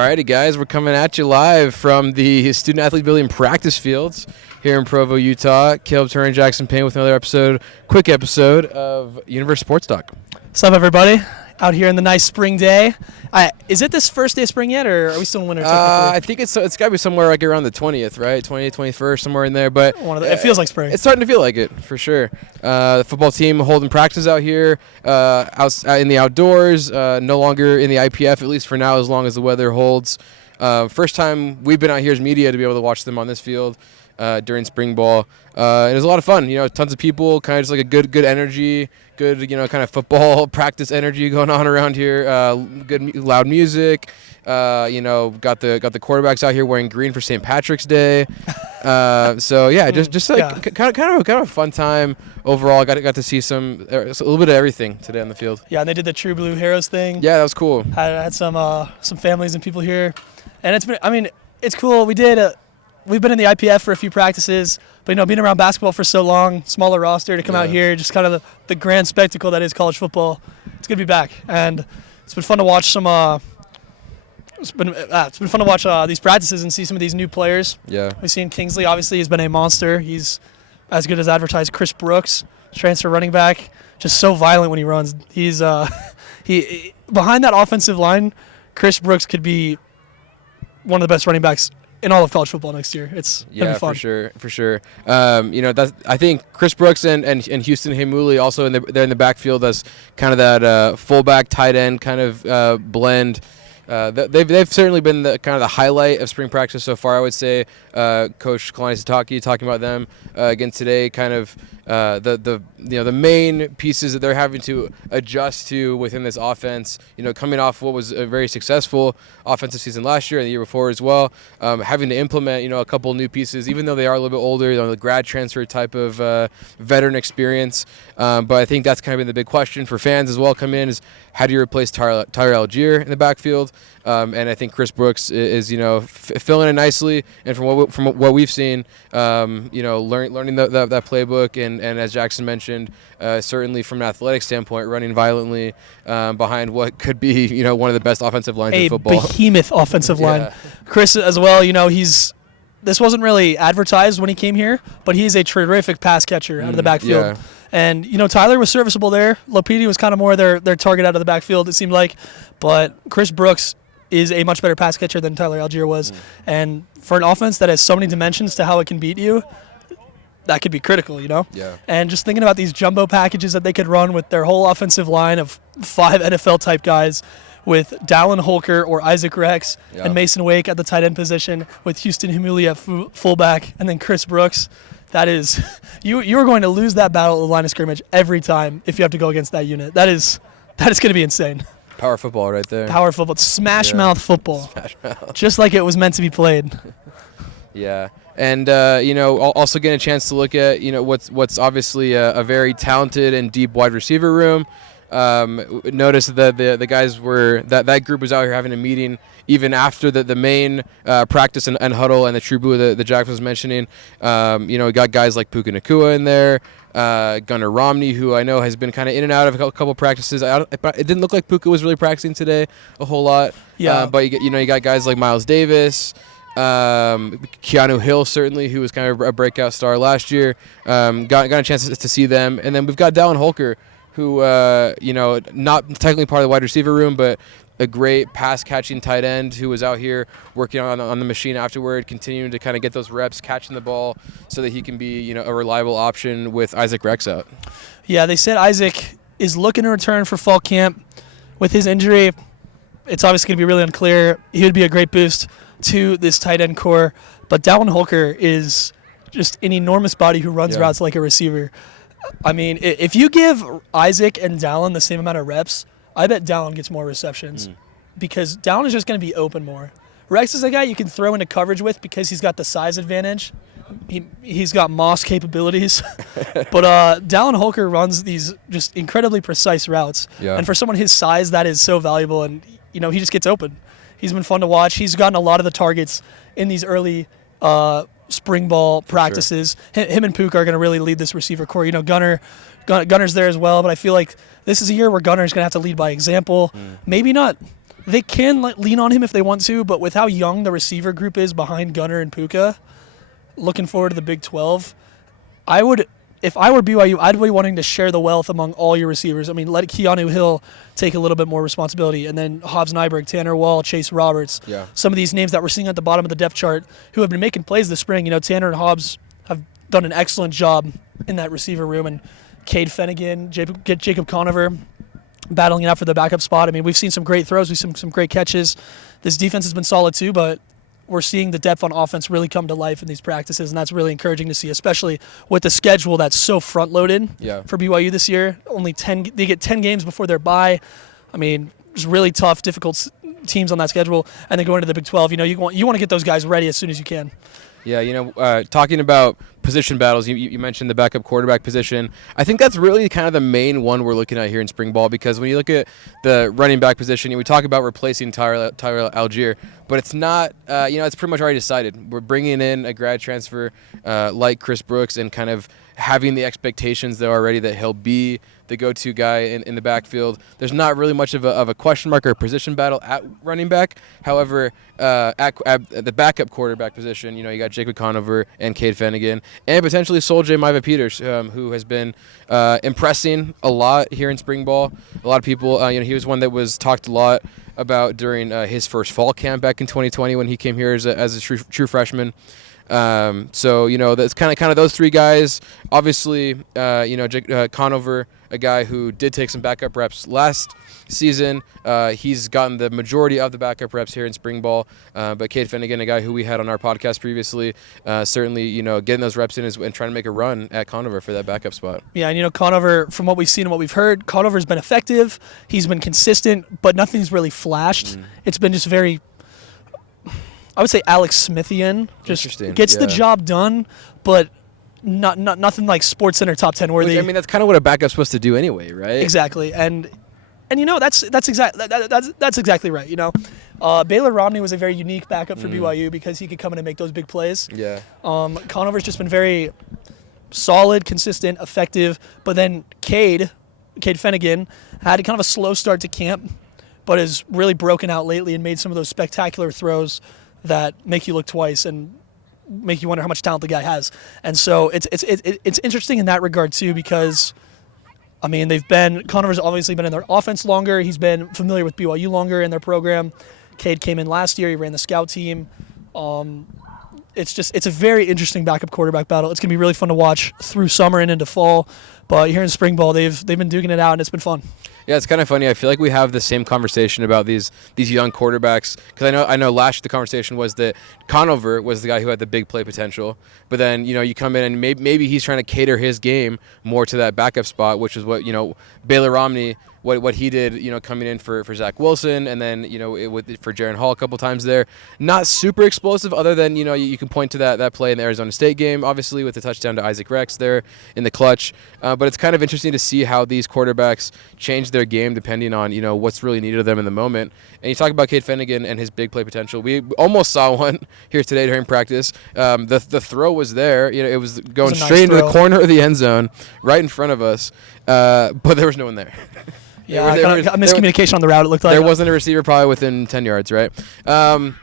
Alrighty, guys, we're coming at you live from the Student Athlete Building practice fields here in Provo, Utah. Caleb Turner and Jackson Payne with another quick episode of Universe Sports Talk. What's up, everybody? Out here in the nice spring day. Is it this first day of spring yet, or are we still in winter? I think it's got to be somewhere like around the 20th, right? 20th, 21st, somewhere in there. But it feels like spring. It's starting to feel like it, for sure. The football team holding practice out here, out in the outdoors, no longer in the IPF, at least for now, as long as the weather holds. First time we've been out here as media to be able to watch them on this field during spring ball. It was a lot of fun. Tons of people, kind of just like a good energy, good, kind of football practice energy going on around here. Good loud music. Got the quarterbacks out here wearing green for St. Patrick's Day. So yeah, just like kind of a fun time overall. Got to see a little bit of everything today on the field. Yeah, and they did the True Blue Heroes thing. Yeah, that was cool. Had some families and people here, and it's cool. We've been in the IPF for a few practices, but being around basketball for so long, smaller roster, to come out here, just kind of the grand spectacle that is college football. It's good to be back, and it's been fun to watch It's been fun to watch these practices and see some of these new players. Yeah, we've seen Kingsley. Obviously, he's been a monster. He's as good as advertised. Chris Brooks, transfer running back, just so violent when he runs. He's he behind that offensive line. Chris Brooks could be one of the best running backs in all of college football next year. It's gonna be fun. for sure. I think Chris Brooks and Houston Hemuli also they're in the backfield as kind of that fullback tight end kind of blend. They've certainly been the kind of the highlight of spring practice so far, I would say. Coach Kalani Sataki talking about them again today, kind of the main pieces that they're having to adjust to within this offense. Coming off what was a very successful offensive season last year and the year before as well, having to implement a couple new pieces, even though they are a little bit older, the grad transfer type of veteran experience. But I think that's kind of been the big question for fans as well. Come in is how do you replace Tyler Algier in the backfield? And I think Chris Brooks is filling in nicely, and from what we've seen, learning that playbook, and as Jackson mentioned, certainly from an athletic standpoint, running violently behind what could be one of the best offensive lines in football. A behemoth offensive line. Chris as well. This wasn't really advertised when he came here, but he's a terrific pass catcher out of the backfield. Yeah. And, Tyler was serviceable there. Lopidi was kind of more their target out of the backfield, it seemed like. But Chris Brooks is a much better pass catcher than Tyler Algier was. And for an offense that has so many dimensions to how it can beat you, that could be critical, Yeah. And just thinking about these jumbo packages that they could run with their whole offensive line of 5 NFL-type guys, with Dallin Holker or Isaac Rex and Mason Wake at the tight end position, with Houston Hemuli at fullback, and then Chris Brooks. That is, you are going to lose that battle at the line of scrimmage every time if you have to go against that unit. That is going to be insane. Power football right there. Power football. Smash mouth football. Smash mouth. Just like it was meant to be played. Yeah. And, also getting a chance to look at, what's obviously a very talented and deep wide receiver room. Notice that the guys that group was out here having a meeting even after the main practice and huddle and the True Blue that Jack was mentioning. We got guys like Puka Nakua in there, Gunnar Romney, who I know has been kind of in and out of a couple practices. It didn't look like Puka was really practicing today a whole lot. Yeah. But you got guys like Miles Davis. Keanu Hill, certainly, who was kind of a breakout star last year. Got a chance to see them. And then we've got Dallin Holker, who, not technically part of the wide receiver room, but a great pass-catching tight end who was out here working on the machine afterward, continuing to kind of get those reps, catching the ball so that he can be, a reliable option with Isaac Rex out. Yeah, they said Isaac is looking to return for fall camp. With his injury, it's obviously going to be really unclear. He would be a great boost to this tight end core. But Dallin Holker is just an enormous body who runs routes like a receiver. I mean, if you give Isaac and Dallin the same amount of reps, I bet Dallin gets more receptions because Dallin is just going to be open more. Rex is a guy you can throw into coverage with because he's got the size advantage. He's got Moss capabilities. But Dallin Holker runs these just incredibly precise routes. Yeah. And for someone his size, that is so valuable. And, he just gets open. He's been fun to watch. He's gotten a lot of the targets in these early spring ball practices. Sure. Him and Puka are going to really lead this receiver core. Gunner's there as well, but I feel like this is a year where Gunner's going to have to lead by example. Maybe not they can lean on him if they want to, but with how young the receiver group is behind Gunner and Puka, looking forward to the Big 12, if I were BYU, I'd be wanting to share the wealth among all your receivers. I mean, let Keanu Hill take a little bit more responsibility, and then Hobbs Nyberg, Tanner Wall, Chase Roberts, some of these names that we're seeing at the bottom of the depth chart who have been making plays this spring. Tanner and Hobbs have done an excellent job in that receiver room, and Cade Finnegan, Jacob Conover battling it out for the backup spot. I mean, we've seen some great throws. We've seen some great catches. This defense has been solid too, but we're seeing the depth on offense really come to life in these practices, and that's really encouraging to see, especially with the schedule that's so front-loaded for BYU this year. They get 10 games before their bye. I mean, it's really tough, difficult teams on that schedule, and then going to the Big 12. You want to get those guys ready as soon as you can. Yeah, talking about position battles, you mentioned the backup quarterback position. I think that's really kind of the main one we're looking at here in spring ball, because when you look at the running back position, we talk about replacing Tyler Algier, but it's not, it's pretty much already decided. We're bringing in a grad transfer like Chris Brooks and kind of having the expectations there already that he'll be the go-to guy in the backfield. There's not really much of a question mark or a position battle at running back. However, at the backup quarterback position, you got Jacob Conover and Cade Finnegan, and potentially Sol-J Maiva Peters, who has been impressing a lot here in spring ball. A lot of people, he was one that was talked a lot about during his first fall camp back in 2020 when he came here as a true freshman. So that's kind of those three guys. Obviously, Conover, a guy who did take some backup reps last season. He's gotten the majority of the backup reps here in spring ball. But Cade Finnegan, a guy who we had on our podcast previously, certainly getting those reps in and trying to make a run at Conover for that backup spot. Yeah, and Conover, from what we've seen and what we've heard, Conover's been effective. He's been consistent, but nothing's really flashed. It's been just very, I would say, Alex Smithian. Just gets the job done, but nothing like SportsCenter top 10 worthy. I mean, that's kind of what a backup's supposed to do anyway, right? Exactly, and that's exactly right. Baylor Romney was a very unique backup for BYU because he could come in and make those big plays. Yeah. Conover's just been very solid, consistent, effective, but then Cade Finnegan had kind of a slow start to camp, but has really broken out lately and made some of those spectacular throws that make you look twice and make you wonder how much talent the guy has. And so it's interesting in that regard too, because I mean, Conover's obviously been in their offense longer. He's been familiar with BYU longer in their program. Cade came in last year. He ran the scout team. It's a very interesting backup quarterback battle. It's going to be really fun to watch through summer and into fall. But here in spring ball, they've been duking it out, and it's been fun. Yeah, it's kind of funny. I feel like we have the same conversation about these young quarterbacks, because I know last year the conversation was that Conover was the guy who had the big play potential, but then you come in and maybe he's trying to cater his game more to that backup spot, which is what Baylor Romney, what he did, coming in for Zach Wilson, and then for Jaron Hall a couple times there. Not super explosive, other than you can point to that play in the Arizona State game, obviously with the touchdown to Isaac Rex there in the clutch. But it's kind of interesting to see how these quarterbacks change their game depending on what's really needed of them in the moment. And you talk about Cade Finnegan and his big play potential. We almost saw one here today during practice. The throw was there. It was going straight into the corner of the end zone, right in front of us. But there was no one there. Yeah, a miscommunication on the route, it looked like. There wasn't a receiver probably within 10 yards, right? But,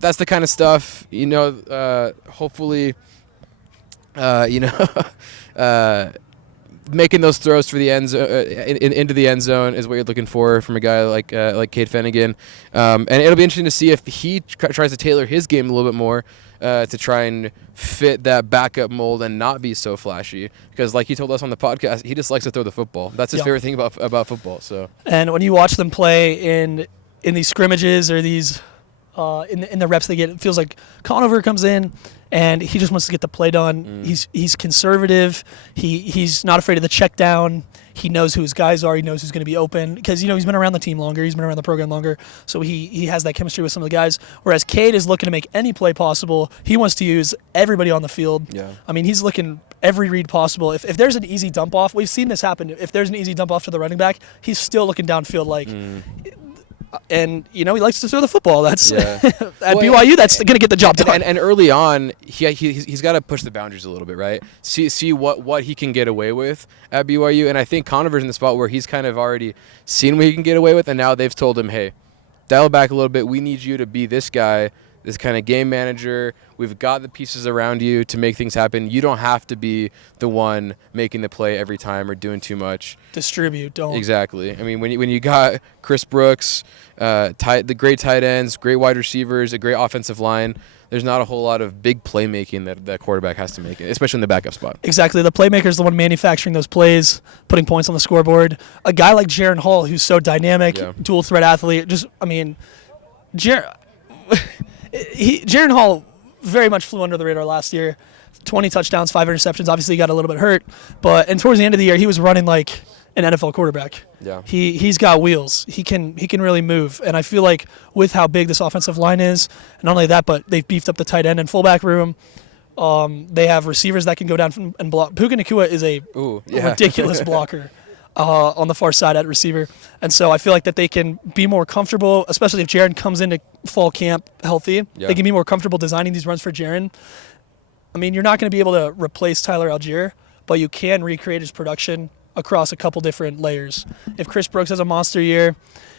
that's the kind of stuff, hopefully, making those throws for the end into the end zone is what you're looking for from a guy like Cade Finnegan. And it'll be interesting to see if he tries to tailor his game a little bit more to try and fit that backup mold and not be so flashy. Because like he told us on the podcast, he just likes to throw the football. That's his favorite thing about football. So. And when you watch them play in these scrimmages or these in the reps they get, it feels like Conover comes in and he just wants to get the play done. He's conservative. He's not afraid of the check down. He knows who his guys are. He knows who's going to be open because, he's been around the team longer. He's been around the program longer. So he has that chemistry with some of the guys. Whereas Cade is looking to make any play possible. He wants to use everybody on the field. Yeah. I mean, he's looking every read possible. If there's an easy dump off, we've seen this happen. If there's an easy dump off to the running back, he's still looking downfield like and he likes to throw the football. That's at BYU. That's going to get the job done. And early on, he's got to push the boundaries a little bit, right? See what he can get away with at BYU. And I think Conover's in the spot where he's kind of already seen what he can get away with, and now they've told him, hey, dial it back a little bit. We need you to be this guy, this kind of game manager. We've got the pieces around you to make things happen. You don't have to be the one making the play every time or doing too much. Distribute, don't. Exactly. I mean, when you got Chris Brooks, the great tight ends, great wide receivers, a great offensive line, there's not a whole lot of big playmaking that quarterback has to make, especially in the backup spot. Exactly. The playmaker is the one manufacturing those plays, putting points on the scoreboard. A guy like Jaron Hall, who's so dynamic, dual threat athlete. Jaron Hall very much flew under the radar last year. 20 touchdowns, 5 interceptions. Obviously, he got a little bit hurt, and towards the end of the year, he was running like an NFL quarterback. Yeah. He's got wheels. He can really move, and I feel like with how big this offensive line is, and not only that, but they've beefed up the tight end and fullback room. They have receivers that can go down and block. Puka Nacua is a ridiculous blocker on the far side at receiver, and so I feel like that they can be more comfortable, especially if Jaron comes into fall camp healthy. Yeah. They can be more comfortable designing these runs for Jaron. I mean, you're not going to be able to replace Tyler Algier, but you can recreate his production across a couple different layers. If Chris Brooks has a monster year,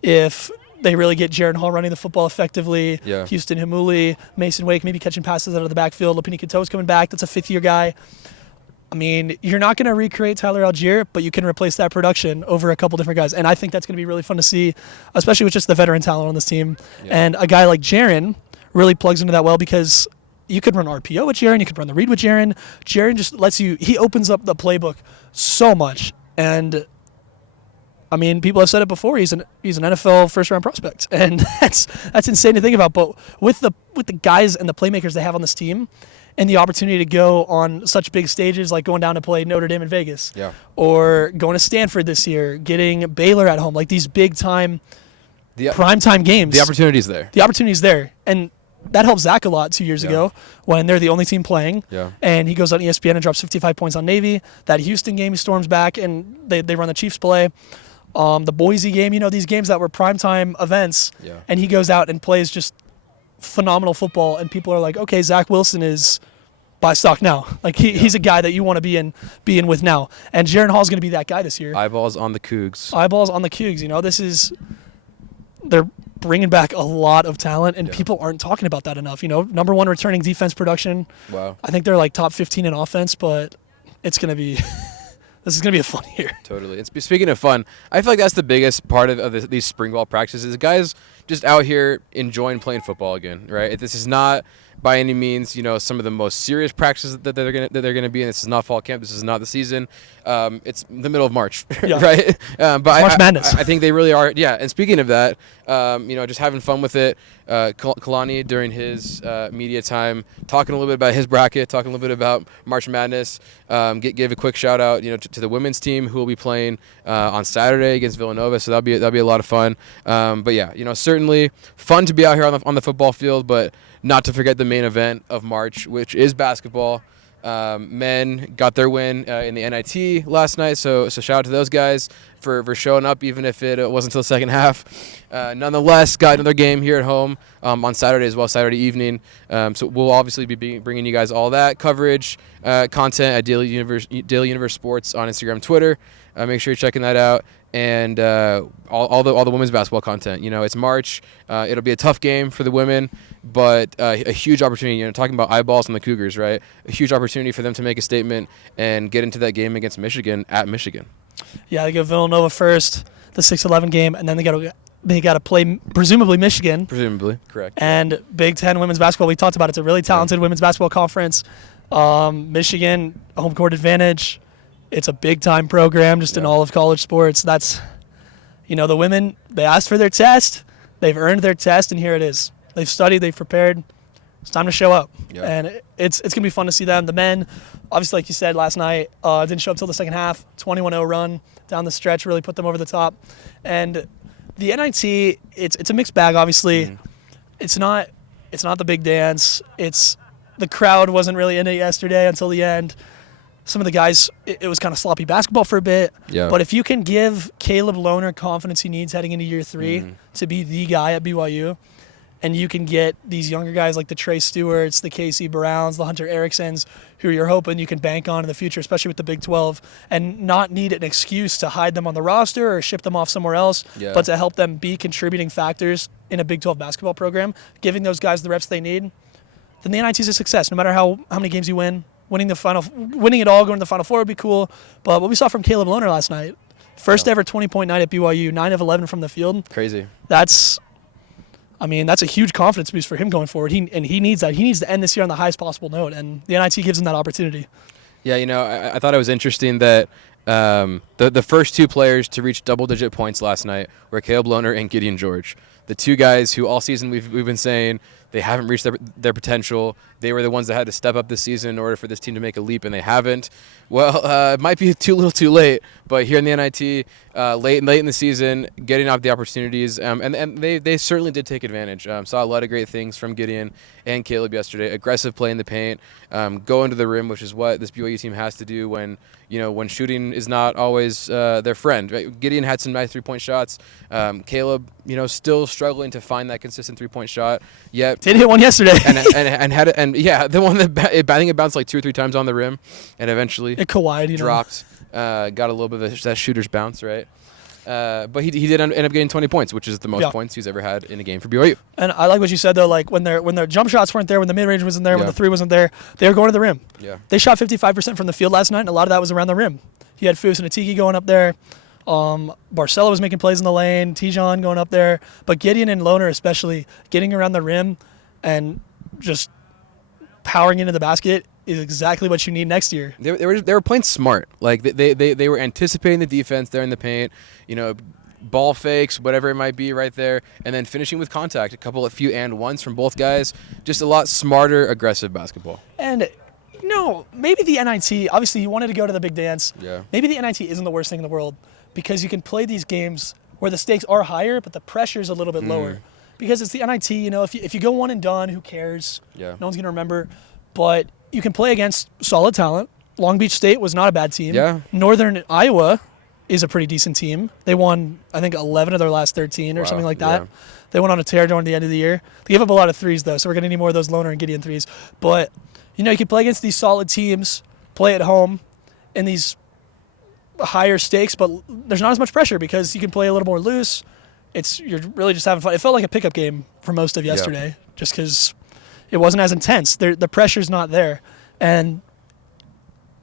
if they really get Jaron Hall running the football effectively, Houston Himuli, Mason Wake maybe catching passes out of the backfield, Lopini Katoa's coming back, that's a fifth-year guy. I mean, you're not going to recreate Tyler Algier, but you can replace that production over a couple different guys. And I think that's going to be really fun to see, especially with just the veteran talent on this team. Yeah. And a guy like Jaron really plugs into that well because you could run RPO with Jaron, you could run the read with Jaron. Jaron just lets you, he opens up the playbook so much. And I mean, people have said it before, he's an NFL first-round prospect. And that's insane to think about. But with the guys and the playmakers they have on this team, and the opportunity to go on such big stages like going down to play Notre Dame in Vegas, or going to Stanford this year, getting Baylor at home, like these big-time, prime-time games. The opportunity's there. The opportunity's there. And that helped Zach a lot 2 years ago when they're the only team playing. Yeah. And he goes on ESPN and drops 55 points on Navy. That Houston game, he storms back, and they run the Chiefs play. The Boise game, these games that were primetime events, and he goes out and plays just phenomenal football, and people are like, okay, Zach Wilson is buy stock now. Like he's a guy that you want to be in with now. And Jaron Hall's going to be that guy this year. Eyeballs on the Cougs. Eyeballs on the Cougs. They're bringing back a lot of talent, and people aren't talking about that enough. Number one returning defense production. Wow. I think they're like top 15 in offense, but it's going to be this is going to be a fun year. Totally. Speaking of fun, I feel like that's the biggest part of these spring ball practices. Guys just out here enjoying playing football again, right? This is not by any means, some of the most serious practices that they're gonna be in. This is not fall camp. This is not the season. It's the middle of March, right? But March Madness. I think they really are. Yeah. And speaking of that, just having fun with it. Kalani during his media time, talking a little bit about his bracket, talking a little bit about March Madness. Gave a quick shout out, to the women's team who will be playing on Saturday against Villanova. So that'll be a lot of fun. But yeah, certainly fun to be out here on the football field, but not to forget the main event of March, which is basketball. Men got their win in the NIT last night, so shout out to those guys for showing up, even if it wasn't until the second half. Nonetheless, got another game here at home on Saturday as well, Saturday evening. So we'll obviously be bringing you guys all that coverage, content at Daily Universe Sports on Instagram, Twitter. Make sure you're checking that out. And all the women's basketball content. It's March. It'll be a tough game for the women, but a huge opportunity. Talking about eyeballs on the Cougars, right? A huge opportunity for them to make a statement and get into that game against Michigan at Michigan. Yeah, they go Villanova first, the 6-11 game, and then they got to play presumably Michigan. Presumably, correct. And Big Ten women's basketball. We talked about it's a really talented women's basketball conference. Michigan home court advantage. It's a big-time program just in all of college sports. That's, the women, they asked for their test. They've earned their test, and here it is. They've studied. They've prepared. It's time to show up. Yeah. And it's going to be fun to see them. The men, obviously, like you said last night, didn't show up until the second half. 21-0 run down the stretch really put them over the top. And the NIT, it's a mixed bag, obviously. Mm-hmm. It's not the big dance. The crowd wasn't really in it yesterday until the end. Some of the guys, it was kind of sloppy basketball for a bit. Yeah. But if you can give Caleb Lohner confidence he needs heading into year 3 to be the guy at BYU, and you can get these younger guys like the Trey Stewarts, the Casey Browns, the Hunter Ericksons, who you're hoping you can bank on in the future, especially with the Big 12, and not need an excuse to hide them on the roster or ship them off somewhere else, but to help them be contributing factors in a Big 12 basketball program, giving those guys the reps they need, then the NIT is a success. No matter how many games you win, winning it all, going to the Final Four would be cool. But what we saw from Caleb Lohner last night, first ever 20-point night at BYU, 9 of 11 from the field. Crazy. That's a huge confidence boost for him going forward. He needs that. He needs to end this year on the highest possible note, and the NIT gives him that opportunity. Yeah, I thought it was interesting that the first two players to reach double-digit points last night were Caleb Lohner and Gideon George. The two guys who all season we've been saying they haven't reached their potential. They were the ones that had to step up this season in order for this team to make a leap, and they haven't. Well, it might be too little too late, but here in the NIT, late in the season, getting out the opportunities, and they certainly did take advantage. Saw a lot of great things from Gideon and Caleb yesterday. Aggressive play in the paint, go into the rim, which is what this BYU team has to do when shooting is not always their friend. Right? Gideon had some nice three-point shots. Caleb, still struggling to find that consistent three-point shot. Yet did hit one yesterday, and had it, and yeah, the one that I think it bounced like 2 or 3 times on the rim, and eventually it Kawhi dropped. Got a little bit of that shooter's bounce, right? But he did end up getting 20 points, which is the most points he's ever had in a game for BYU. And I like what you said though, like when their jump shots weren't there, when the mid range wasn't there, when the three wasn't there, they were going to the rim. Yeah. They shot 55% from the field last night, and a lot of that was around the rim. He had Foos and Atiki going up there. Barcelo was making plays in the lane. Tijon going up there, but Gideon and Lohner especially getting around the rim and just powering into the basket is exactly what you need next year. They were playing smart. Like they were anticipating the defense there in the paint, ball fakes, whatever it might be right there, and then finishing with contact, a few and ones from both guys. Just a lot smarter, aggressive basketball. And maybe the NIT, obviously you wanted to go to the big dance. Yeah. Maybe the NIT isn't the worst thing in the world because you can play these games where the stakes are higher, but the pressure's a little bit lower. Because it's the NIT, if you go one and done, who cares? Yeah. No one's going to remember. But you can play against solid talent. Long Beach State was not a bad team. Yeah. Northern Iowa is a pretty decent team. They won, I think, 11 of their last 13 or something like that. Yeah. They went on a tear during the end of the year. They gave up a lot of threes, though, so we're going to need more of those Lohner and Gideon threes. But, you can play against these solid teams, play at home, in these higher stakes, but there's not as much pressure because you can play a little more loose. You're really just having fun. It felt like a pickup game for most of yesterday, just because it wasn't as intense. The pressure's not there. And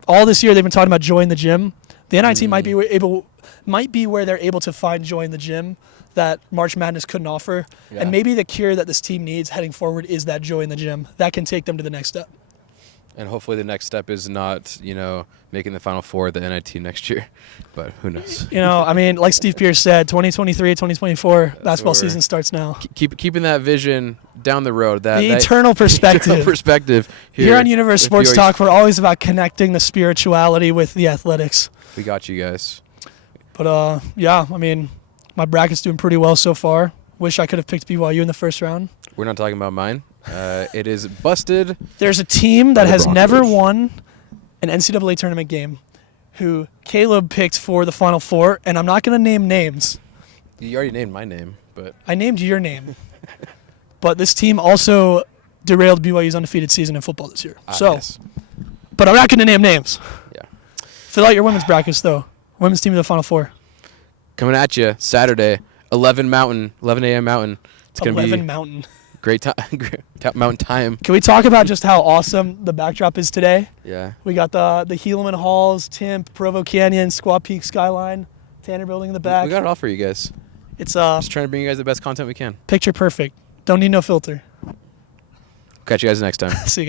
all this year they've been talking about joy in the gym. The NIT might be where they're able to find joy in the gym that March Madness couldn't offer. Yeah. And maybe the cure that this team needs heading forward is that joy in the gym. That can take them to the next step. And hopefully the next step is not, making the Final Four at the NIT next year. But who knows? Like Steve Pierce said, 2023, 2024, basketball season starts now. Keeping that vision down the road. That eternal perspective. Eternal perspective. Here on Universe Sports Talk, we're always about connecting the spirituality with the athletics. We got you guys. But, my bracket's doing pretty well so far. Wish I could have picked BYU in the first round. We're not talking about mine. It is busted. There's a team that has never won an NCAA tournament game who Caleb picked for the Final Four, and I'm not going to name names. You already named my name, but... I named your name. But this team also derailed BYU's undefeated season in football this year. Yes. But I'm not going to name names. Yeah. Fill out your women's brackets, though. Women's team of the Final Four. Coming at you Saturday, 11 a.m. Mountain. It's going to be 11 Mountain. Great mountain time. Can we talk about just how awesome the backdrop is today? Yeah. We got the Helaman Halls, Timp, Provo Canyon, Squaw Peak skyline, Tanner Building in the back. We got it all for you guys. It's just trying to bring you guys the best content we can. Picture perfect. Don't need no filter. Catch you guys next time. See you guys.